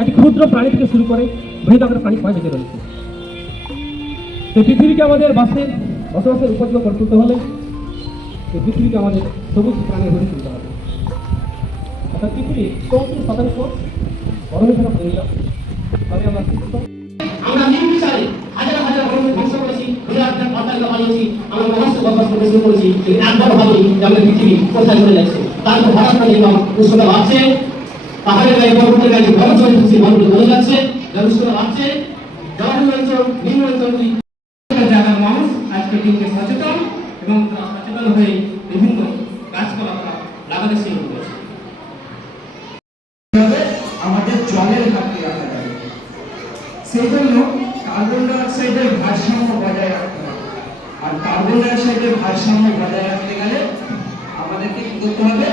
একটি ক্ষুদ্র প্রাণী থেকে শুরু করে বৃহদাকার প্রাণী সবাই বেঁচে রয়েছে। এই পৃথিবীকে আমাদের বসবাসের উপযোগ্য করে তুলতে হলে এই পৃথিবীকে আমাদের সবুজ প্রাণী গড়ে তুলতে হবে। অর্থাৎ পৃথিবী 34% গরমে থাকা প্রয়োজন। তবে আমরা নির্বিচারে হাজার হাজার বরফে ধ্বংস করেছি, অট্টালিকা বানিয়েছি, আমরা মহাশয় বসবাস করতে শুরু করেছি, কিন্তু একবার ভাবি যে আমাদের পৃথিবী কোথায় চলে যাচ্ছে। তারপর হঠাৎ করে দেখলাম উষ্ণতা বাড়ছে, পাহাড়ের গায়ে পর্বতের গায়ে বরফ জমে থাকছে, বরফগুলো গলে যাচ্ছে, উষ্ণতা বাড়ছে, জলাভূমি অঞ্চল নিম্ন অঞ্চলগুলি জায়গার মানুষ আজকে দিনকে সচেতন এবং সচেতন হয়ে বিভিন্ন গাছপালা লাগাতে শুরু করেছে। আমাদের জলের ঘাটতি রাখা যাবে, সেই জন্য কার্বন ডাইঅক্সাইডের ভারসাম্য বজায় রাখতে হবে। আর কার্বন ডাইঅক্সাইডের ভারসাম্য বজায় রাখতে গেলে আমাদেরকে কি করতে হবে?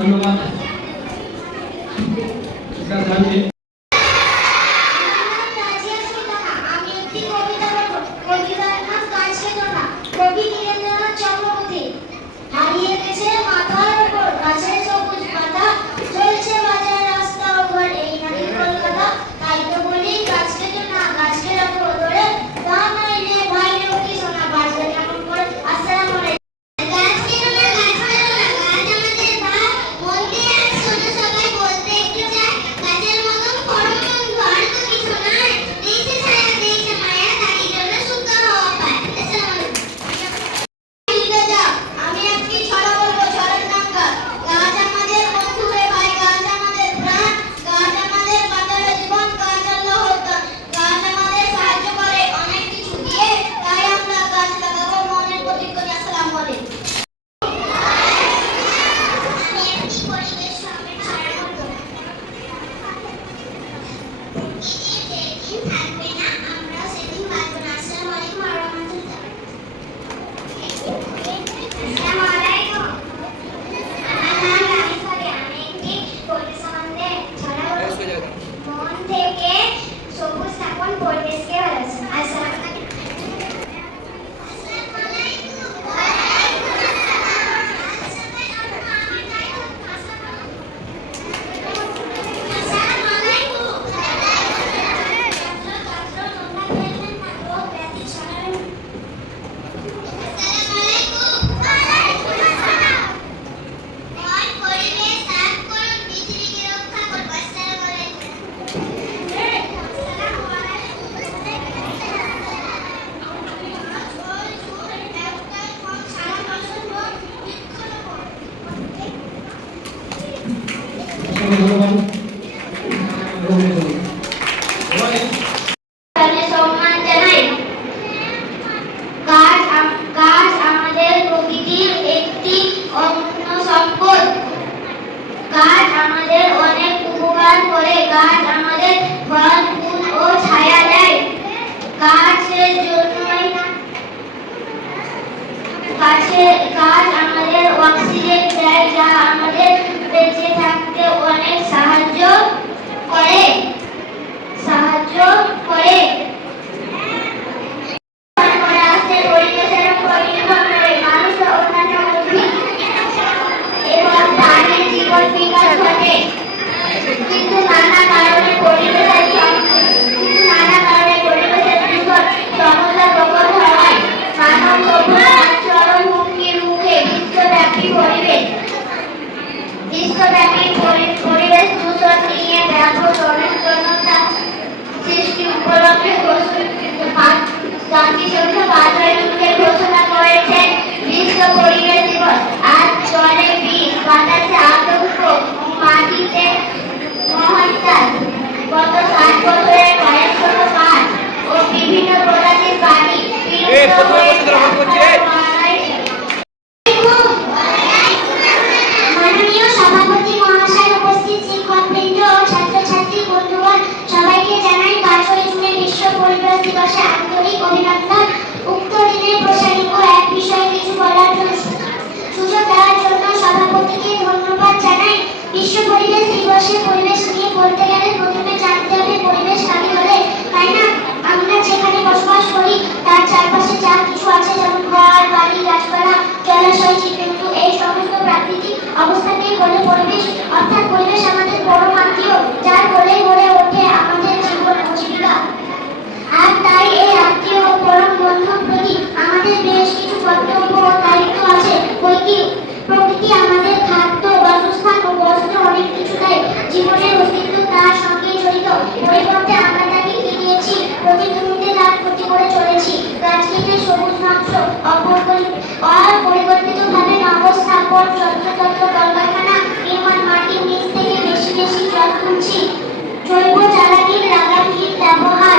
ধন্যবাদ। গাছ আমাদের অক্সিজেন দেয়, যা আমাদের বেঁচে থাকতে অনেক সাহায্য করে। জাতিসংঘ 5ই জুন ঘোষণা করেছে বিশ্ব পরিবেশ দিবস। আজ জলে বিষ, বাতাসে আতঙ্ক, মাটিতে মহাত্মার গত 60 বছরের কয়েকশো গাছ ও বিভিন্ন প্রজাতির প্রাণী বিলুপ্ত হয়ে মাননীয় সভাপতি মহাশয়, উপস্থিত শিক্ষকবৃন্দ ও ছাত্রছাত্রী বন্ধুগণ, সবাইকে জানাই 5ই জুনে বিশ্ব পরিবেশ দিবসে আন্তরিক অভিনন্দন। উক্ত দিনে প্রসারিত এক বিষয়ে কিছু বলার জন্য সুযোগ দেওয়ার জন্য সভাপতিকে ধন্যবাদ জানাই। বিশ্ব পরিবেশ দিবসে পরিবেশ নিয়ে বলতে গেলে প্রথমে জানতে হবে পরিবেশ কাকে বলে, তাই না? আমরা যেখানে বসবাস করি তার চারপাশে যা কিছু আছে, যেমন ঘর, বাড়ি, গাছপালা, জলাশয়, জীবজন্তু, এই সমস্ত প্রাকৃতিক অবস্থাকেই বলে পরিবেশ। অর্থাৎ পরিবেশ আমাদের পরম আত্মীয়, যার বলেই গড়ে ওঠে আমাদের জীবন ও জীবিকা। আর তাই এই আত্মীয় ও পরম বন্ধুর প্রতি আমাদের বেশ কিছু কর্তব্য ও দায়িত্ব আছে। প্রকৃতি আমাদের খাদ্য, বাসস্থান ও বস্ত্র অনেক কিছু দেয়। জীবনের অস্তিত্ব তার সঙ্গে জড়িত। পরিবর্তে আমরা তাকে কি দিয়েছি? প্রতিনিয়ত তার ক্ষতি করে চলেছি। গাছ কেটে সবুজ ধ্বংস, অপরিকল্পিতভাবে নগর স্থাপন, যত্রতত্র কলকারখানা নির্মাণ, মাটির নিচ থেকে বেশি বেশি জল তুলছি, জৈব জ্বালানির লাগামহীন ব্যবহার,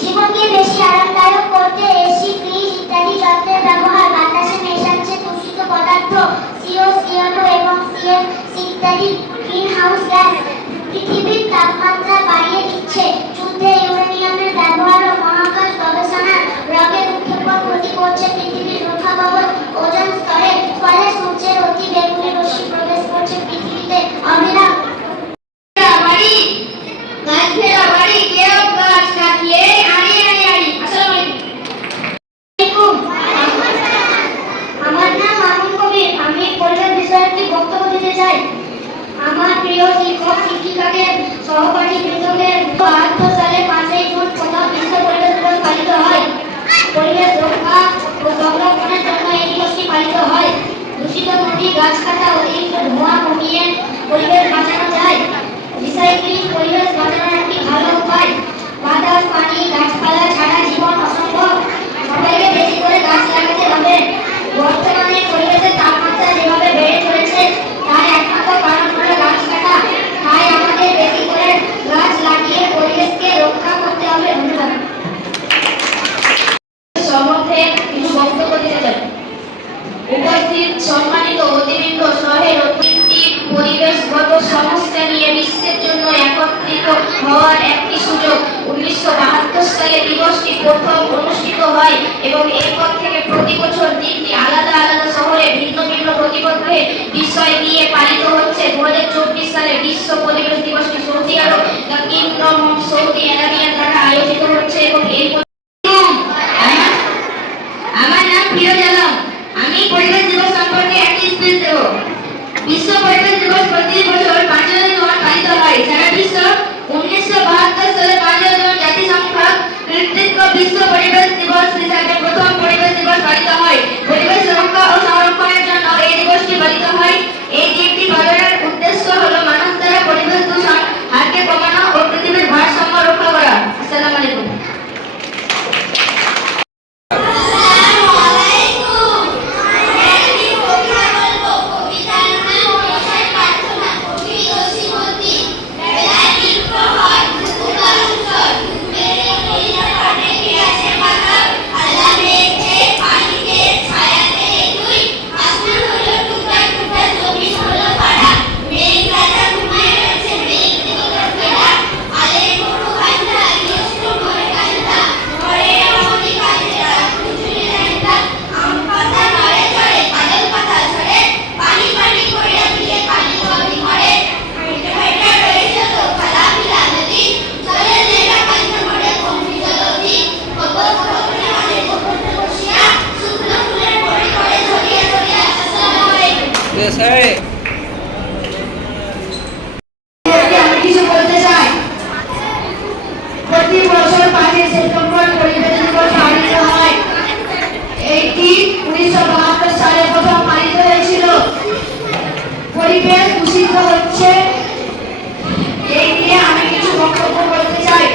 জীবনকে বেশি আরামদায়ক করতে এসি, ফ্রিজ ইত্যাদি যন্ত্রের ব্যবহার, বাতাসে মেশাচ্ছে দূষিত পদার্থ CO, CO2 এবং CFC ইত্যাদি গ্রিন হাউস গ্যাস, পৃথিবীর তাপমাত্রা বাড়িয়ে দিচ্ছে। যুদ্ধে ইউরেনিয়ামের ব্যবহার ও মহাকাশ গবেষণার রকেট উৎক্ষেপণ ক্ষতি করছে পৃথিবীর রক্ষা কবচ ওজোন স্তরে। ফলে সূর্যের অতি বেগুনি রশ্মি প্রবেশ করছে পৃথিবীতে অবিরাম। আমার প্রিয় শিক্ষক শিক্ষিকাকে সহপাঠী বৃন্দকে 72 সালে 5ই জুন প্রথম বিশ্ব পরিবেশ দিবস পালিত হয়। পরিবেশ রক্ষা ও সংরক্ষণের জন্য এই দিবসটি পালিত হয়। দূষিত নদী, গাছ কাটা, অতিরিক্ত ধোঁয়া কমিয়ে পরিবেশ বাঁচানো যায়। রিসাইক্লিং পরিবেশ বাঁচানোর একটি ভালো উপায়। বাতাস, পানি, গাছপালা ছাড়া জীবন অসম্ভব। সবাইকে বেশি করে গাছ লাগাতে হবে। বর্তমানে পরিবেশের তাপমাত্রা যেভাবে বেড়ে চলেছে তার একমাত্র কারণ হলো গাছ কাটা। তাই আমাদের বেশি করে গাছ লাগিয়ে পরিবেশকে রক্ষা করতে হবে। ধন্যবাদ। সম্বন্ধে কিছু বক্তব্য দিতে চাই। উপস্থিত সম্মানিত অতিবৃন্দ, শহরের তিনটি পরিবেশগত সমস্যা নিয়ে বিশ্বের জন্য একত্রিত হওয়ার একটি সুযোগ। 1972 সালে দিবসটি প্রথম অনুষ্ঠিত হয় এবং এরপর থেকে প্রতি বছর দিনটি আলাদা আলাদা শহরে ভিন্ন ভিন্ন প্রতিপক্ষে বিষয় নিয়ে পালিত হচ্ছে। 2024 সালে বিশ্ব পরিবেশ দিবসটি সৌদি আরব, the kingdom of Saudi Arabia দ্বারা আয়োজিত হচ্ছে এবং এই আমার নাম ফিরোজ আলম। আমি পরিবেশ দিবস সম্পর্কে একটি স্পিচ দেব। বিশ্ব পরিবেশ দিবস প্রতি বছর 5ই জুন পালিত হয়। সারা বিশ্ব 1972 সালে 5ই জুন জাতিসংঘ কর্তৃক বিশ্ব পরিবেশ দিবস হিসাবে প্রথম পরিবেশ দিবস পালিত হয়। পরিবেশ রক্ষা ও সংরক্ষণের জন্য এই দিবসটি পালিত হয়। এই দিনটি পালনের উদ্দেশ্য হলো মানুষ দ্বারা পরিবেশ দূষণ হারকে কমানো ও পৃথিবীর ভারসাম্য রক্ষা করা। আসসালামু আলাইকুম। আমি কিছু বলতে চাই। প্রতি বছর 5ই সেপ্টেম্বর পরিবেশ দিবস পালিত হয়। এটি 1972 সালে প্রথম পালিত হয়েছিল। পরিবেশ দূষিত হচ্ছে, এই নিয়ে আমি কিছু বক্তব্য বলতে চাই।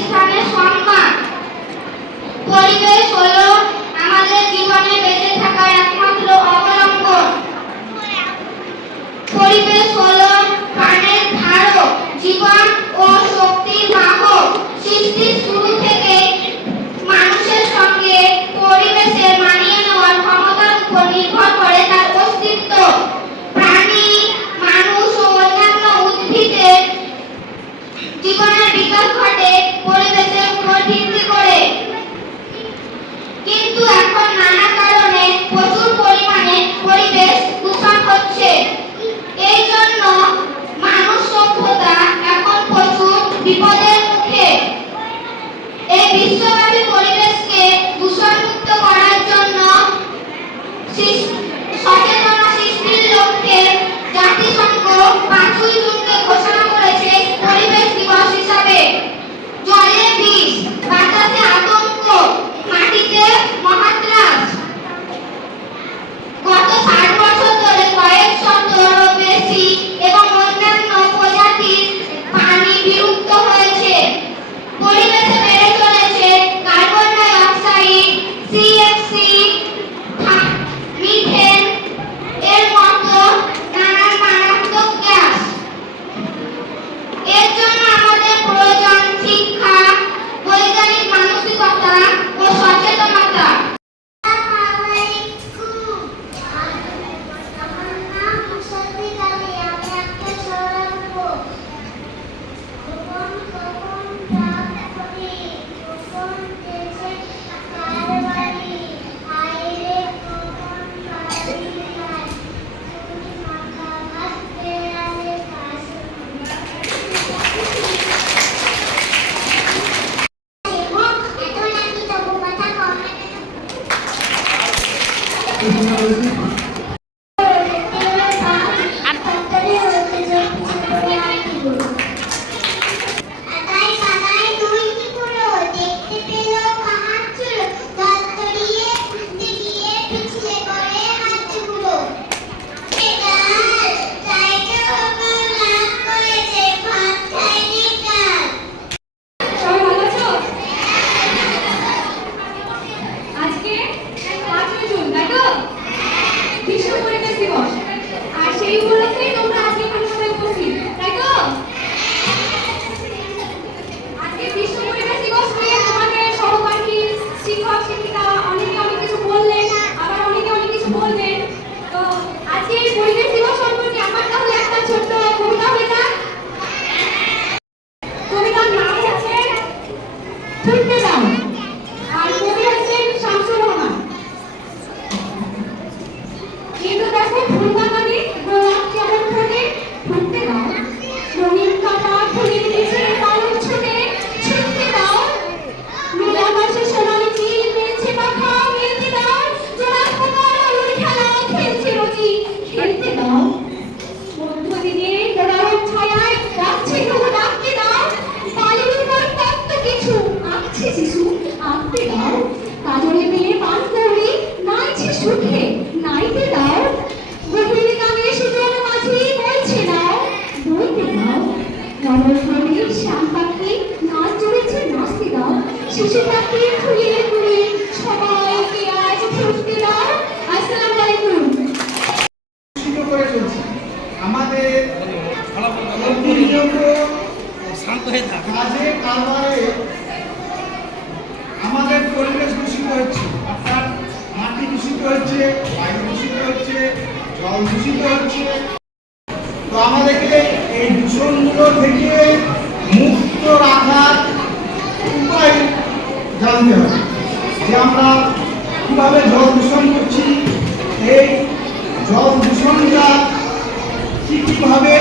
স্থানের সম্মান। পরিবেশ হলো আমাদের জীবনে বেঁচে থাকার একমাত্র অবলম্বন। পরিবেশ হলো প্রাণের ধারক, জীবন ও শক্তির বাহক। সৃষ্টির শুরু থেকে মানুষের সঙ্গে পরিবেশের মানিয়ে নেওয়ার ক্ষমতার উপর নির্ভর করে তার অস্তিত্ব। প্রাণী, মানুষ ও অন্যান্য উদ্ভিদের জীবনের বিকাশ ঘটে পরিবেশের উপর ভিত্তি করে। কিন্তু এখন নানা কারণে প্রচুর পরিমাণে পরিবেশ দূষণ হচ্ছে। এই জন্য মানব সভ্যতা এখন প্রচুর বিপদের মুখে। এই বিশ্বব্যাপী পরিবেশকে দূষণমুক্ত করার জন্য সচেতনতা সৃষ্টির লক্ষ্যে জাতিসংঘ 5ই জুনকে ঘোষণা করেছে পরিবেশ দিবস হিসাবে। জলে বিষ, বাতাসে আতঙ্ক, মাটিতে মহাত্রাস। গত 60 বছর ধরে কয়েক শতরও বেশি এবং অন্যান্য প্রজাতির প্রাণী বিলুপ্ত হয়েছে। পরিবেশে বেড়ে চলেছে carbon die oxide, CFC, methane এর মতো নানা মারাত্মক গ্যাস। এর জন্য আমাদের প্রয়োজন শিক্ষা, বৈজ্ঞানিক মানসিকতা ও সচেতনতা। আমাদের পরিবেশ দূষিত হচ্ছে, অর্থাৎ মাটি দূষিত হচ্ছে, বায়ু দূষিত হচ্ছে, জল দূষিত হচ্ছে। তো আমাদেরকে এই দূষণগুলো থেকে মুক্ত রাখার উপায় জানতে হবে, যে আমরা কিভাবে জল দূষণ করছি, এই জল দূষণটা কিভাবে